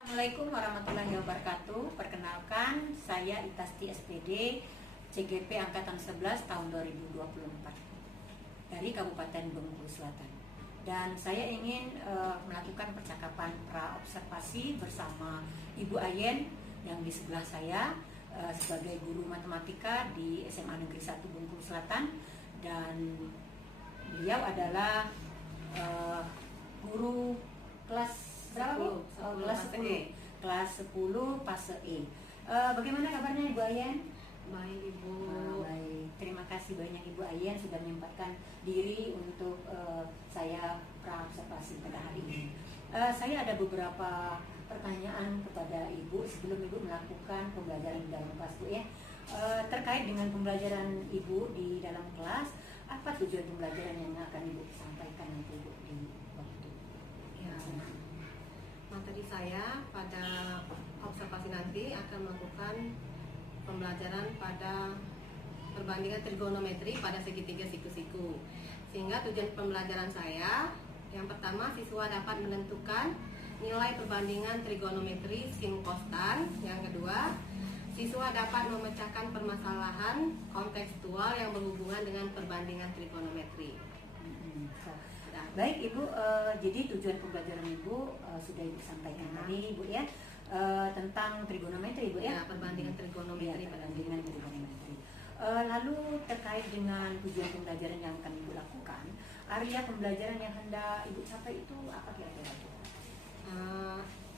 Assalamualaikum warahmatullahi wabarakatuh. Perkenalkan, saya Itasti SPD, CGP Angkatan 11 tahun 2024 dari Kabupaten Bengkulu Selatan. Dan saya ingin melakukan percakapan pra-observasi bersama Ibu Ayen yang di sebelah saya sebagai guru matematika di SMA Negeri 1 Bengkulu Selatan, dan beliau adalah guru kelas berapa? Kelas 10. Kelas 10 fase E. Bagaimana kabarnya Ibu Ayen? Baik Ibu. Baik. Terima kasih banyak Ibu Ayen sudah menyempatkan diri untuk saya pra-observasi pada hari ini. Saya ada beberapa pertanyaan kepada Ibu sebelum Ibu melakukan pembelajaran di dalam kelas, Bu, ya. Terkait dengan pembelajaran Ibu di dalam kelas, apa tujuan pembelajaran yang akan Ibu sampaikan nanti, Bu, di waktu Ya, materi saya pada observasi nanti akan melakukan pembelajaran pada perbandingan trigonometri pada segitiga siku-siku. Sehingga tujuan pembelajaran saya, yang pertama, siswa dapat menentukan nilai perbandingan trigonometri sin kostan. Yang kedua, siswa dapat memecahkan permasalahan kontekstual yang berhubungan dengan perbandingan trigonometri. Baik Ibu, jadi tujuan pembelajaran Ibu sudah Ibu sampaikan tadi, Ibu, ya, tentang trigonometri, Ibu, ya, Perbandingan trigonometri. Ya, perbandingan trigonometri. Lalu terkait dengan tujuan pembelajaran yang akan Ibu lakukan, area pembelajaran yang hendak Ibu capai itu apa kira-kira?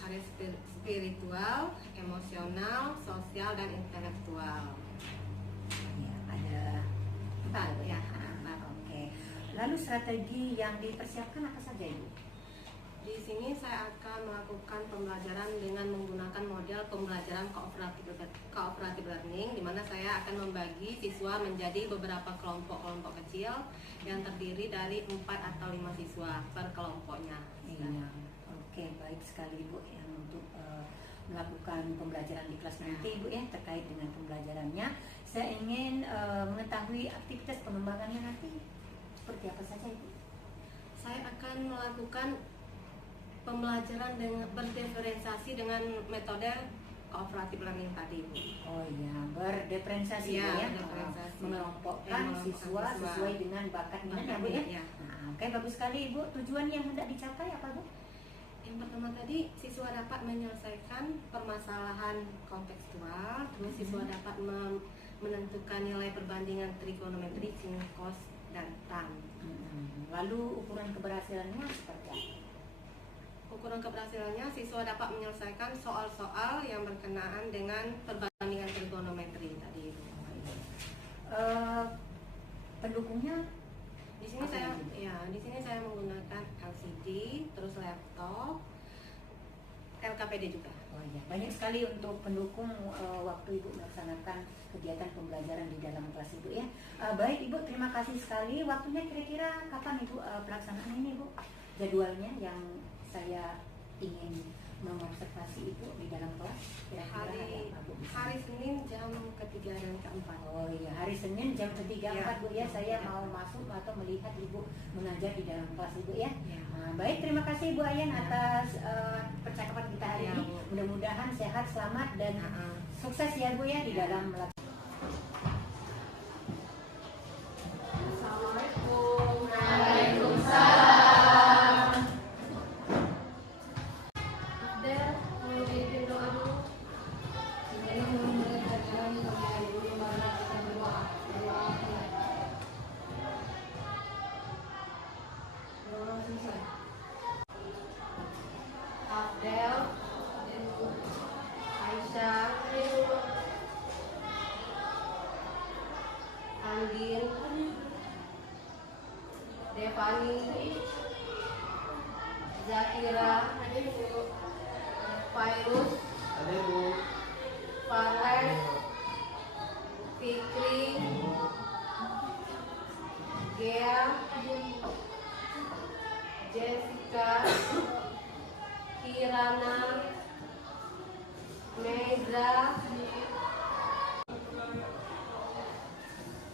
Area spiritual, emosional, sosial, dan intelektual. Ya, ada empat, ya. Oke. Lalu strategi yang dipersiapkan apa saja, Ibu? Di sini saya akan melakukan pembelajaran dengan menggunakan model pembelajaran cooperative learning, di mana saya akan membagi siswa menjadi beberapa kelompok-kelompok kecil yang terdiri dari 4 atau 5 siswa per kelompoknya. Iya. Oke, baik sekali Ibu yang untuk melakukan pembelajaran di kelas nanti, Ibu, ya, terkait dengan pembelajarannya. Saya ingin mengetahui aktivitas pengembangannya nanti seperti apa saja, Ibu? Saya akan melakukan pembelajaran dengan berdiferensiasi dengan metode cooperative learning tadi, Bu. Oh iya, berdiferensiasi, Ya, ya, berdiferensiasi. mengelompokkan siswa sesuai dengan bakat minat, ya, Bu, ya. Ya. Nah, oke, bagus sekali, Ibu. Tujuan yang hendak dicapai apa, Bu? Yang pertama tadi, siswa dapat menyelesaikan permasalahan kontekstual, terus siswa dapat menentukan nilai perbandingan trigonometri, sin, cos, dan tan. Lalu ukuran keberhasilannya seperti apa? Ukuran keberhasilannya, siswa dapat menyelesaikan soal-soal yang berkenaan dengan perbandingan trigonometri tadi. Pendukungnya Di sini saya menggunakan LCD, terus laptop, LKPD juga. Oh iya, banyak sekali untuk pendukung waktu Ibu melaksanakan kegiatan pembelajaran di dalam kelas, Ibu, ya. Baik Ibu, terima kasih sekali. Waktunya kira-kira kapan Ibu pelaksanaan ini, Bu? Jadwalnya yang saya ingin mengobservasi Ibu di dalam kelas kira-kira Hari Senin jam ketiga dan keempat. Oh iya, hari Senin jam ketiga empat, Bu, ya. Saya mau masuk atau melihat Ibu mengajar di dalam kelas, Ibu, ya. Nah, baik, terima kasih Ibu Ayen atas percakapan kita hari ini. Mudah-mudahan sehat, selamat, dan sukses ya, Bu, ya, di dalam melakukan. Assalamualaikum. Waalaikumsalam. Mau dipimpin doa dulu? Abdel, Aisyah, Andin, Devani, Zakira, Fairuz, Farles, Fikri, Gea, Jessica, Kirana, Meza.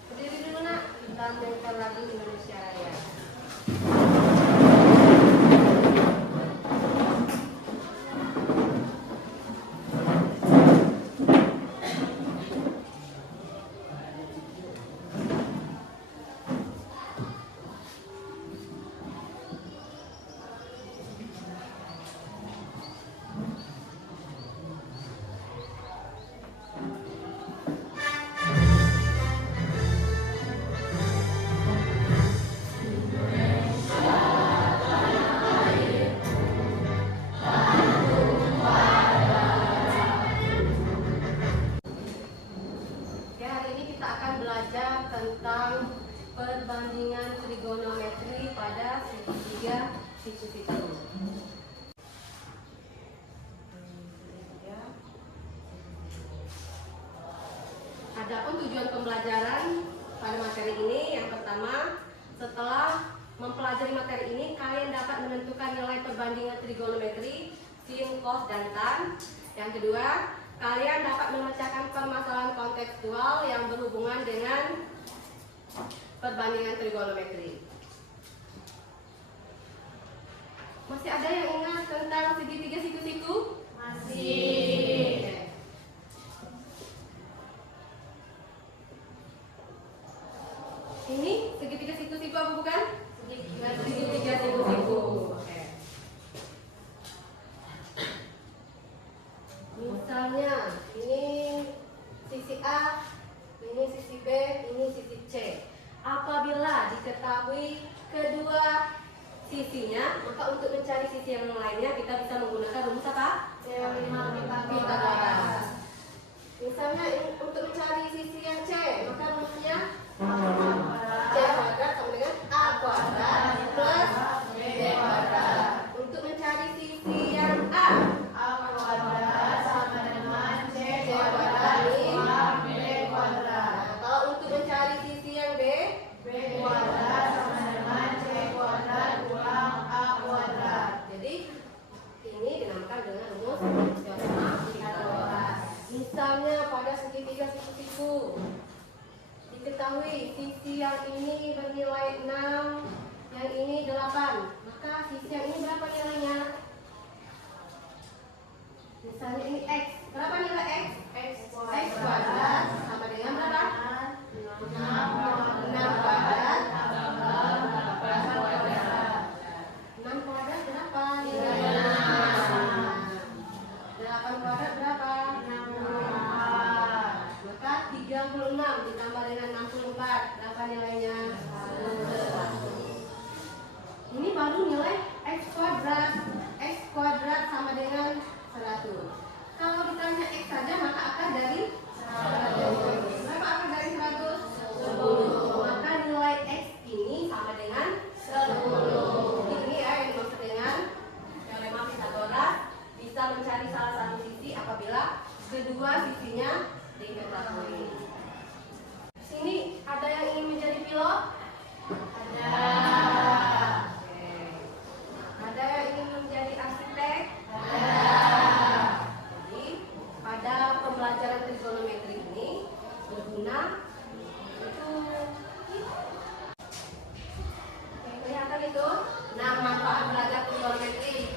Berdiri dulu, Nak. Kita menyanyikan lagu Indonesia Raya. tujuan pembelajaran pada materi ini. Yang pertama, setelah mempelajari materi ini, kalian dapat menentukan nilai perbandingan trigonometri, sin, cos, dan tan. Yang kedua, kalian dapat memecahkan permasalahan kontekstual yang berhubungan dengan perbandingan trigonometri. Masih ada yang ingat tentang segitiga siku-siku? Masih. Ini segitiga siku-siku apa bukan? Segitiga siku-siku. Oke. Misalnya ini sisi A, ini sisi B, ini sisi C. Apabila diketahui kedua sisinya, maka untuk mencari sisi yang lainnya kita bisa menggunakan rumus apa? Teorema Pitagoras. Misalnya untuk mencari sisi yang C, maka rumusnya C kuadrat sama dengan A kuadrat plus B kuadrat. Untuk mencari sisi yang A kuadrat sama dengan C kuadrat min B kuadrat. Nah, kalau untuk mencari sisi yang B kuadrat sama dengan C kuadrat kurang A kuadrat. Jadi ini dinamakan dengan rumus teorema Pitagoras. Misalnya pada segitiga siku-siku diketahui sisi yang ini bernilai 6, yang ini 8, maka sisi yang ini berapa nilainya? Misalnya ini X, berapa nilai X? X kuadrat sama dengan berapa? 6 kuadrat tambah 8 kuadrat. 6 kuadrat berapa nilainya? 8 kuadrat berapa? 64. Maka 36 ditambah dengan 64 berapa nilainya? 100. Ini baru nilai X kuadrat. X kuadrat sama dengan 100. Kalau ditanya X saja maka akar dari 100. Berapa akar dari 100? 10. Maka nilai X ini sama dengan 10. Jadi ini ya yang dimaksud dengan teorema Pitagoras, bisa mencari salah satu sisi apabila kedua sisinya diketahui. Sini ada yang ingin menjadi pilot? Ada. Oke. Ada yang ingin menjadi arsitek? Ada. Jadi pada pembelajaran trigonometri ini berguna untuk kelihatan itu. Nah, manfaat belajar trigonometri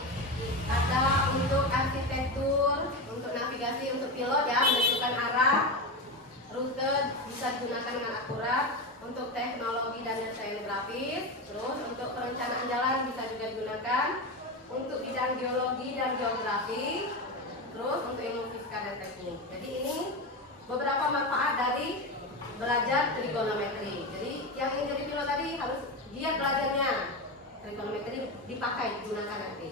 ada untuk arsitektur, untuk navigasi, untuk pilot ya, menentukan arah, rute bisa digunakan dengan akurat, untuk teknologi dan desain grafis, terus untuk perencanaan jalan bisa juga digunakan, untuk bidang geologi dan geografi, terus untuk ilmu fisika dan teknik. Jadi ini beberapa manfaat dari belajar trigonometri. Jadi yang ingin jadi pilot tadi harus giat belajarnya. Trigonometri dipakai, digunakan nanti.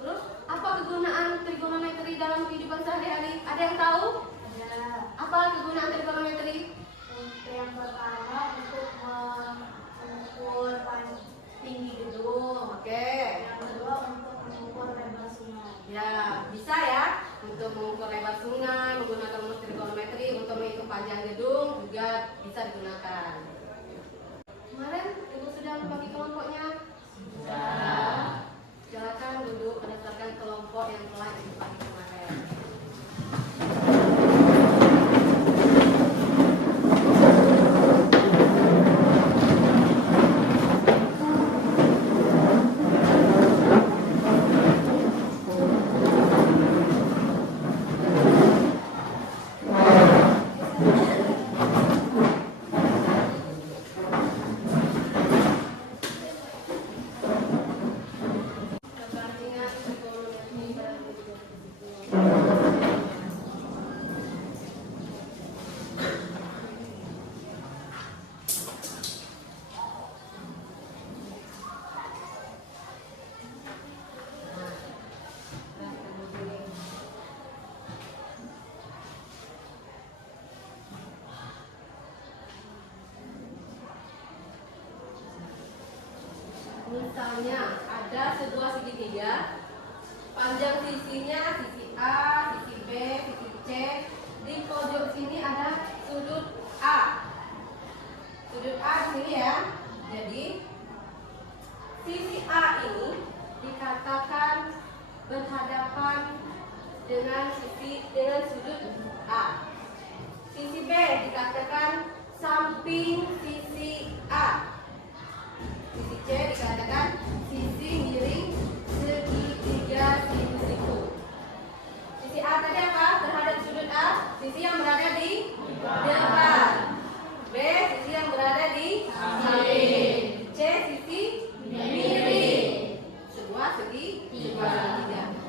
Terus apa kegunaan trigonometri dalam kehidupan sehari-hari? Ada yang tahu? Ada. Apa kegunaan trigonometri? Yang pertama untuk mengukur tinggi gedung. Oke. Yang kedua untuk mengukur lebar sungai. Ya, bisa ya. Untuk mengukur lebar sungai menggunakan rumus trigonometri, untuk menghitung panjang gedung juga bisa digunakan. Kemarin Ibu sudah membagi kelompoknya? Sudah. Silakan duduk berdasarkan kelompok yang telah dibagi kemarin. Misalnya ada sebuah segitiga, panjang sisinya sisi A, sisi B, sisi C di pojok sini ada sudut A. Sudut A di sini ya. Jadi sisi A ini dikatakan berhadapan dengan sudut A. Sisi B dikatakan samping sisi A. Sisi C dikatakan sisi miring segitiga siku-siku. Sisi A tadi apa? Terhadap sudut A, sisi yang berada di depan. B, sisi yang berada di samping. C, sisi miring. Semua segitiga.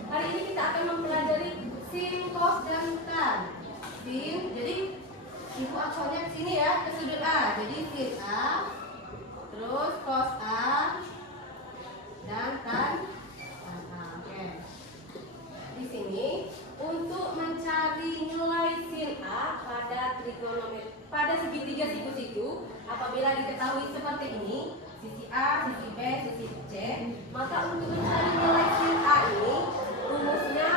Hari ini kita akan mempelajari sin, cos, dan tan. Sin, jadi ibu acuannya ke sini ya, ke sudut A. Jadi sin A, terus cos A, dan tan A. Oke. Di sini untuk mencari nilai sin A pada trigonometri pada segitiga siku-siku, apabila diketahui seperti ini, sisi A, sisi B, sisi C, maka untuk mencari nilai sin A ini rumusnya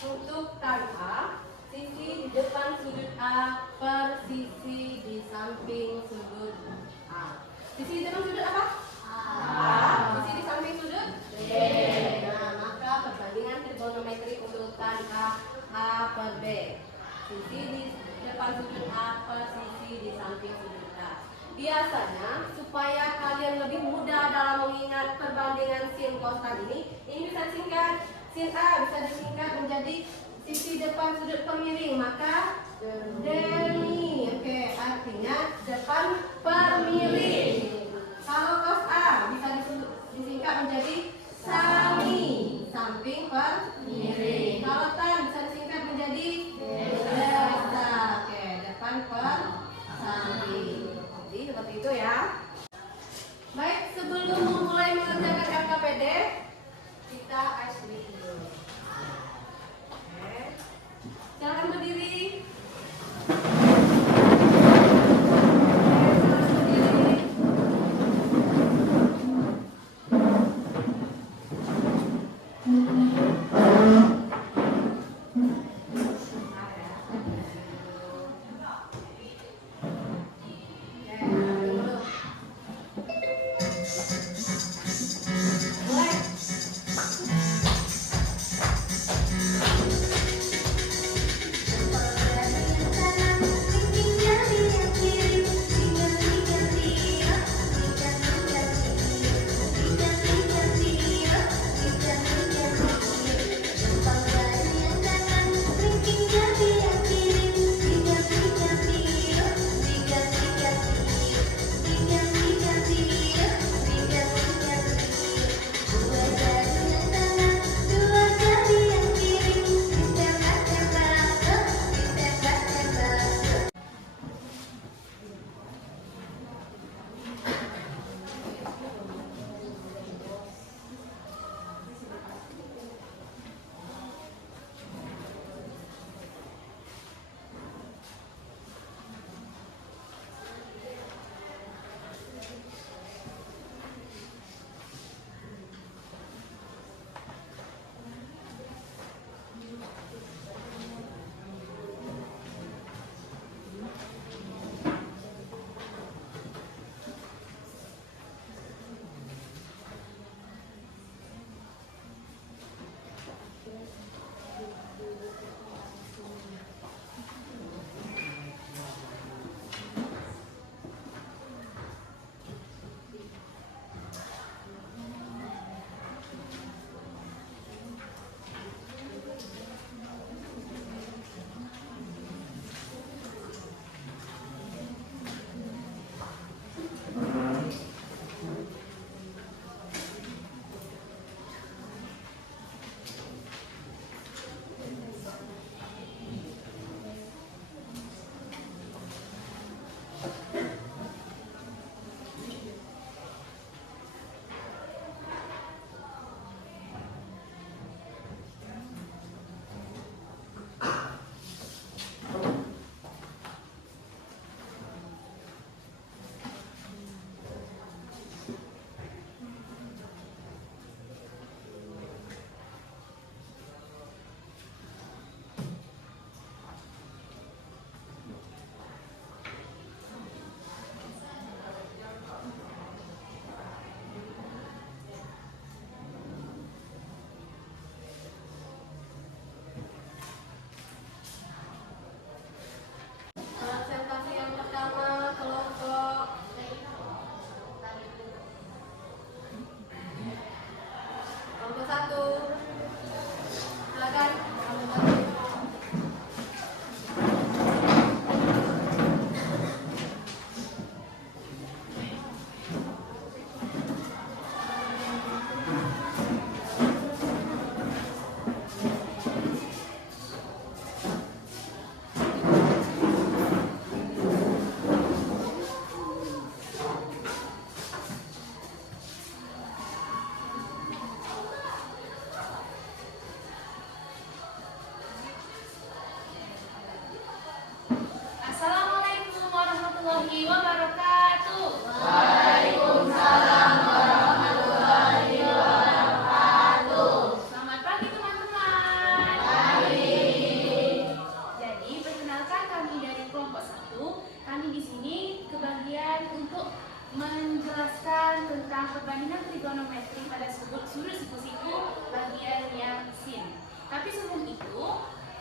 untuk tan A, sisi di depan sudut A per sisi di samping sudut A. Sisi di depan sudut apa? A. Sisi di samping sudut B. Nah, maka perbandingan trigonometri untuk tan A per B. Sisi di depan sudut A per sisi di samping sudut A. Biasanya supaya kalian lebih mudah dalam mengingat perbandingan sin cos tan ini bisa disingkat. Sin A bisa disingkat menjadi sisi depan sudut pemiring, maka demi. Oke, artinya depan pemiring. Kalau cos A bisa disingkat menjadi sami, samping pemiring. Kalau tan bisa disingkat menjadi delta. Oke, depan per samping. Jadi seperti itu ya. Baik, sebelum memulai mengerjakan RKPD, kita ice breathing dulu. Oke. Silakan berdiri. tentang perbandingan trigonometri pada sudut siku-siku bagian yang sin. Tapi sebelum itu,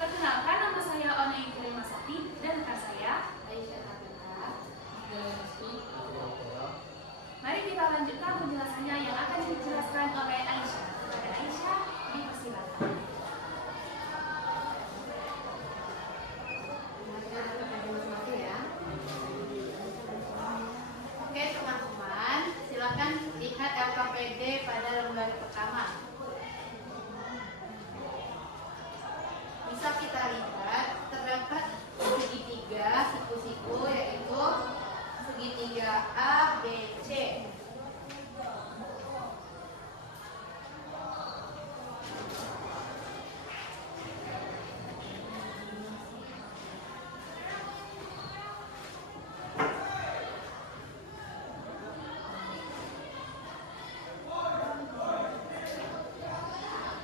perkenalkan, nama saya Onei Masati dan rekan saya Aisyah Kapita. Mari kita lanjutkan penjelasannya yang akan dijelaskan oleh Aisyah. Kepada Aisyah, dipersilakan. Oke teman-teman, silakan lihat LKPD pada lembar pertama. Bisa kita lihat terdapat segitiga siku-siku, yaitu segitiga A, B, C.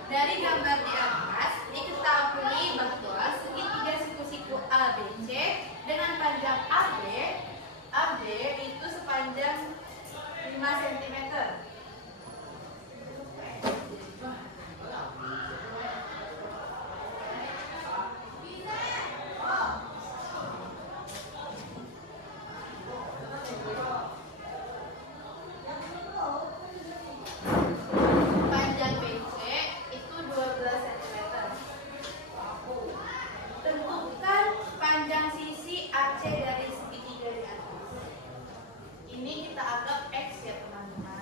Dari gambar di atas diketahui bahwa segitiga siku-siku ABC dengan panjang AB itu sepanjang 5 cm. Panjang BC itu 12 cm. Tentukan panjang sisi AC dari segitiga di atas. Ini kita anggap X ya teman-teman.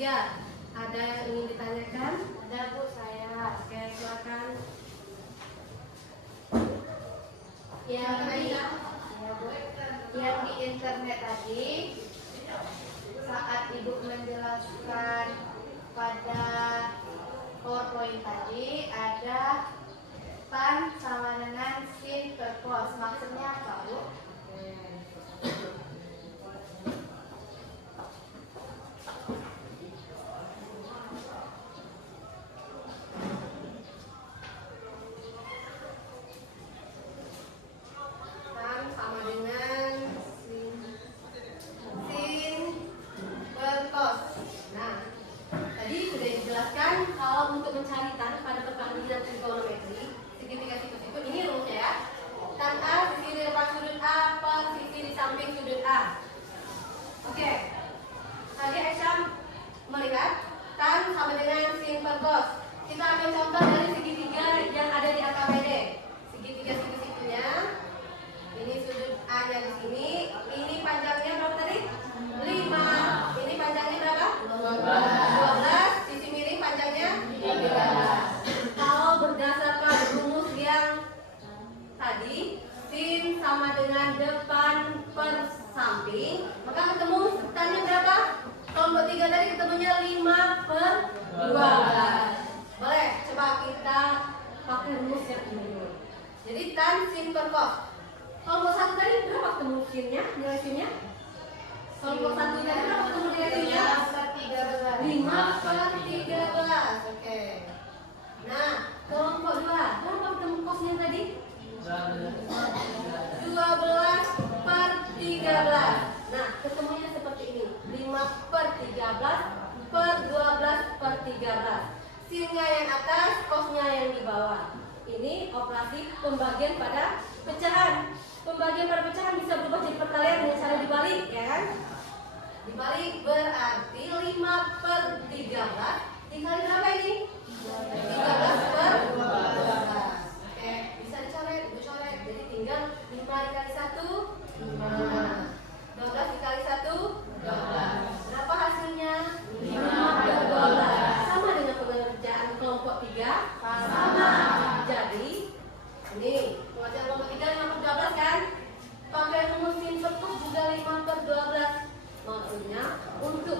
3. Ada yang ingin ditanyakan? Ada Bu saya. Oke, silakan. Yang di internet tadi saat Ibu menjelaskan pada PowerPoint tadi ada tan sama dengan sin per cos. Maksudnya apa Bu? Tan sama dengan sin per cos. Nah, tadi sudah dijelaskan kalau untuk mencari tan pada perbandingan trigonometri segitiga sikus itu ini rumusnya ya. Tan A sisi di depan sudut A per sisi di samping sudut A. Oke. Tadi Aisyah melihat tan sama dengan sin per cos. Kita ambil contoh dari segitiga yang ada di AKBD. Segitiga sikus ikunya. Ini sudut A-nya di sini. Ini panjangnya berapa tadi? 5. Ini panjangnya berapa? 12. Sisi miring panjangnya 13. Kalau berdasarkan rumus yang tadi, sin sama dengan depan per samping, maka ketemu tannya berapa? Kelompok 3 tadi ketemunya 5 per 12. Boleh, coba kita pakai rumus yang ini dulu. Jadi tan sin per cos. Kelompok 1 tadi berapa ketemu sinnya, nilai sinnya? Kelompok 1 tadi berapa ketemu nilai sinnya? 5 per 13. Oke. Nah, kelompok 2 berapa ketemu cosnya tadi? 12 per 13. Nah, ketemunya seperti ini. 5 per 13 per 12 per 13. Sinnya yang atas, cosnya yang di bawah. Ini operasi pembagian pada pecahan. Pembagian pada pecahan bisa berubah jadi perkalian dengan cara dibalik, ya kan? Dibalik berarti 5 per 13 dikali berapa ini? 13 per 12. Oke, bisa dicoret, dicoret. Jadi tinggal 5 dikali 1, 5. 12 dikali 1, 12. Berapa hasilnya? 5 per 12. Sama dengan pengerjaan kelompok 3? Sama. Jadi, ini pengerjaan kelompok 3 5 per 12 kan? Pakai rumus sin per cos juga 5 per 12. Maksudnya, untuk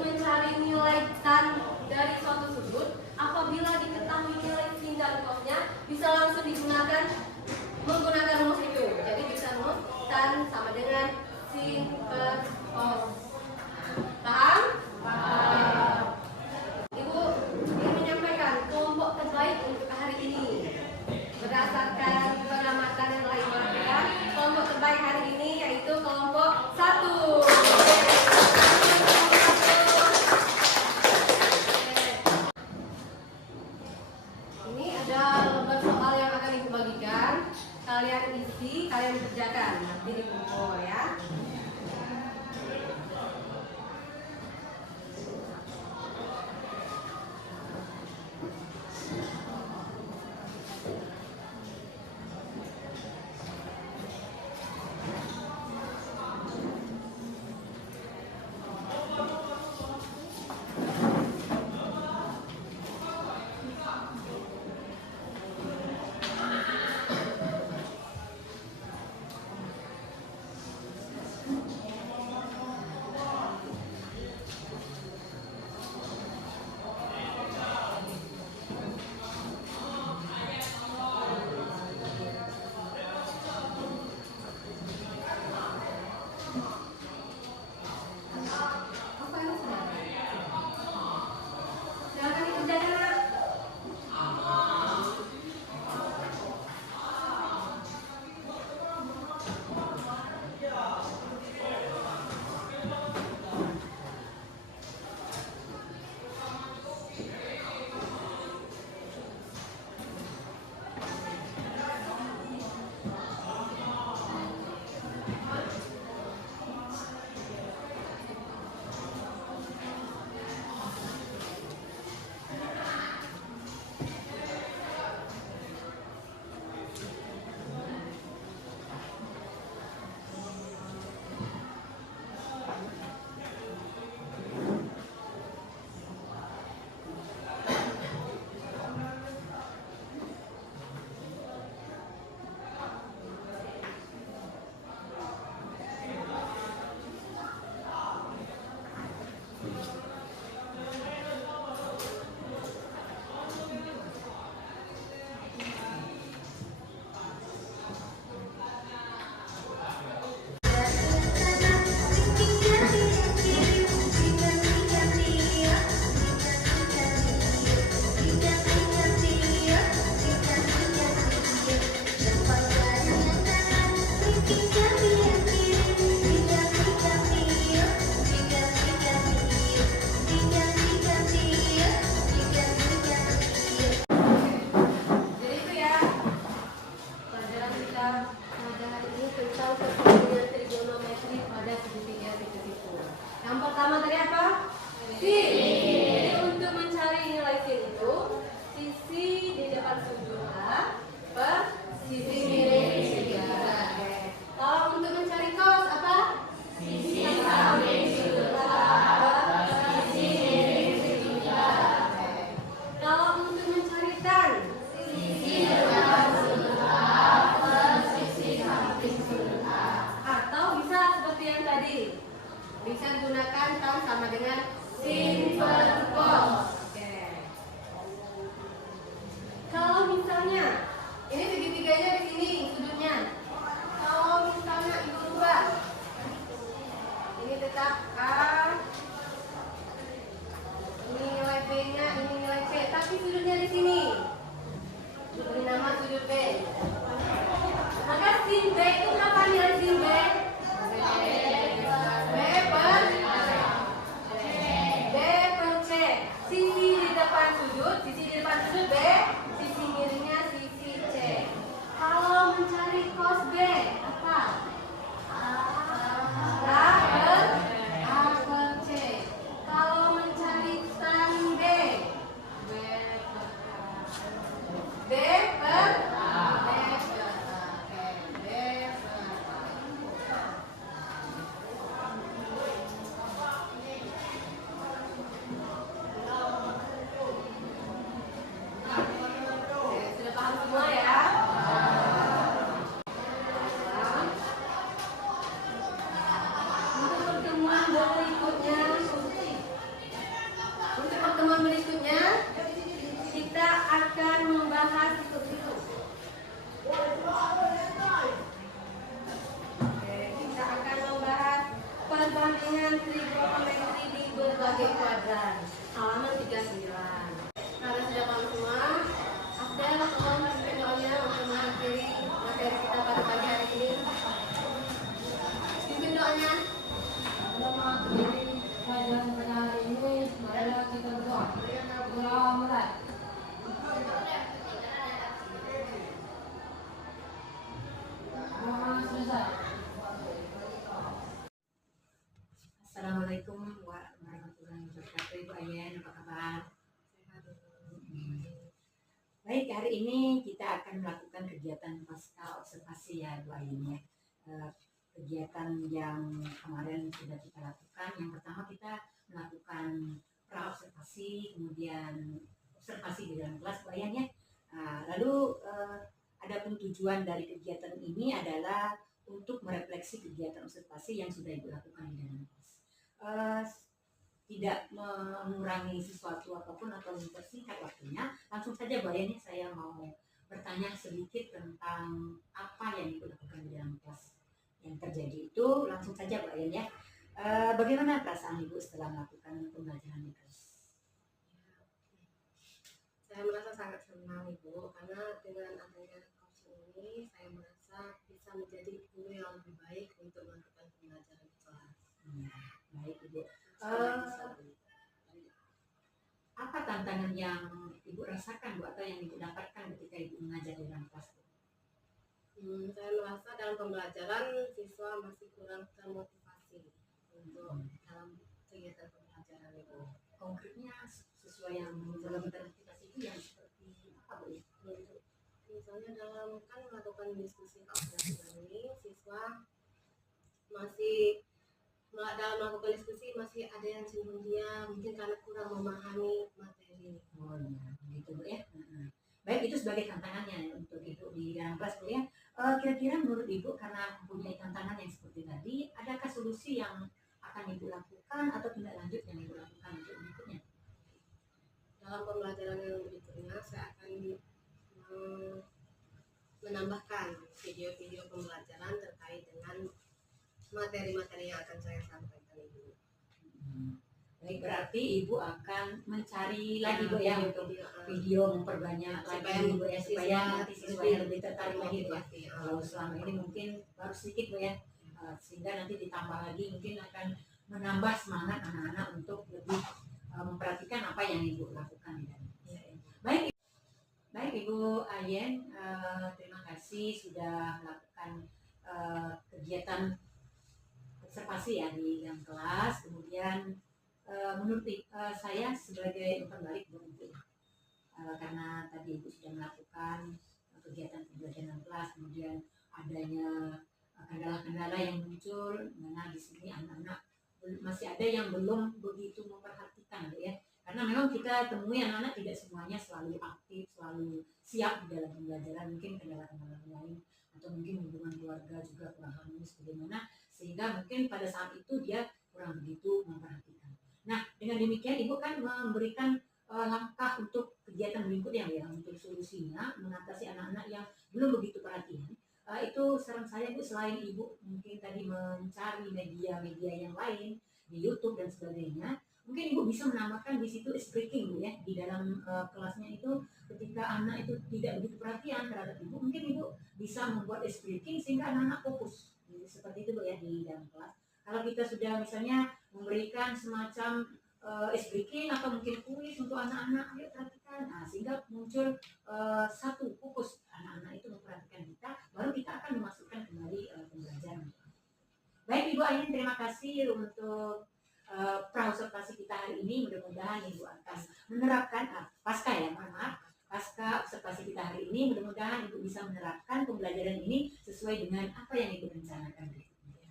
perbandingan trigonometri di berbagai kuadran, halaman 39. Karena sudah paham semua, Abdel mohon pimpin doanya untuk mengakhiri materi kita pada pagi hari ini. Pimpin doanya. Dalam mengakhiri kajian pada hari ini, marilah kita berdoa. Doa mulai. Doa selesai. Assalamualaikum warahmatullahi wabarakatuh. Ibu Ayen, apa kabar? Baik, hari ini kita akan melakukan kegiatan pasca observasi ya Bu Ayen ya. Kegiatan yang kemarin sudah kita lakukan. Yang pertama kita melakukan pra-observasi, kemudian observasi di dalam kelas Bu Ayen ya. Lalu adapun tujuan dari kegiatan ini adalah untuk merefleksi kegiatan observasi yang sudah Ibu lakukan di dalam kelas. Tidak mengurangi sesuatu apapun atau mempersingkat waktunya, langsung saja Bu Ayen, saya mau bertanya sedikit tentang apa yang Ibu lakukan di dalam kelas. Yang terjadi itu langsung saja Bu Ayen ya. Bagaimana perasaan Ibu setelah melakukan pembelajaran di kelas? Saya merasa sangat senang Ibu, karena dengan adanya coaching ini saya merasa bisa menjadi guru yang lebih baik untuk melakukan pembelajaran di kelas. Baik Ibu. Apa tantangan yang Ibu rasakan Bu, atau yang Ibu dapatkan ketika Ibu mengajar di dalam kelas? Saya merasa dalam pembelajaran siswa masih kurang termotivasi untuk dalam kegiatan pembelajaran Ibu. Konkretnya sesuai yang dalam termotivasi itu yang seperti apa Bu? Misalnya dalam melakukan diskusi kelas ini, siswa masih dalam melakukan diskusi masih ada yang cenderung diam, mungkin karena kurang memahami materi. Oh iya, begitu Bu ya. Baik, itu sebagai tantangannya untuk Ibu di dalam kelas Bu ya. Kira-kira menurut Ibu, karena mempunyai tantangan yang seperti tadi, adakah solusi yang akan Ibu lakukan atau tindak lanjut yang Ibu lakukan untuk berikutnya? Dalam pembelajaran yang berikutnya saya akan menambahkan video-video pembelajaran terkait dengan materi-materi yang akan saya sampaikan Ibu. Baik, berarti Ibu akan mencari lagi Bu ya untuk video memperbanyak lagi Bu ya, supaya nanti siswa yang lebih tertarik lagi Bu ya. Kalau selama ini mungkin baru sedikit Bu ya, sehingga nanti ditambah lagi mungkin akan menambah semangat anak-anak untuk lebih memperhatikan apa yang Ibu lakukan di dalam. Baik Ibu Ayen, terima kasih sudah melakukan kegiatan observasi ya di dalam kelas. Kemudian menurut saya sebagai umpan balik untuk Ibu, karena tadi Ibu sudah melakukan kegiatan pembelajaran kelas, kemudian adanya kendala-kendala yang muncul, mana di sini anak-anak masih ada yang belum begitu memperhatikan ya. Karena memang kita temui anak-anak tidak semuanya selalu aktif, selalu siap di dalam pembelajaran, mungkin kendala-kendala lain atau mungkin hubungan keluarga juga kurang harmonis bagaimana, sehingga mungkin pada saat itu dia kurang begitu memperhatikan. Nah, dengan demikian Ibu kan memberikan langkah untuk kegiatan berikutnya ya, untuk solusinya mengatasi anak-anak yang belum begitu perhatian. Itu saran saya Bu, selain Ibu mungkin tadi mencari media-media yang lain di YouTube dan sebagainya, mungkin Ibu bisa menambahkan di situ ice breaking Bu ya, di dalam kelasnya itu ketika anak itu tidak begitu perhatian terhadap Ibu, mungkin Ibu bisa membuat ice breaking sehingga anak-anak fokus. Jadi, seperti itu Bu ya di dalam kelas. Kalau kita sudah misalnya memberikan semacam ice breaking atau mungkin kuis untuk anak-anak, ayo perhatikan, sehingga muncul satu fokus anak-anak itu memperhatikan kita, baru kita akan memasukkan kembali pembelajaran. Baik Ibu Ayen, terima kasih untuk pra-observasi kita hari ini. Mudah-mudahan Ibu akan menerapkan pasca observasi kita hari ini, mudah-mudahan Ibu bisa menerapkan pembelajaran ini sesuai dengan apa yang Ibu rencanakan.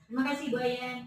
Terima kasih Bu Ayen.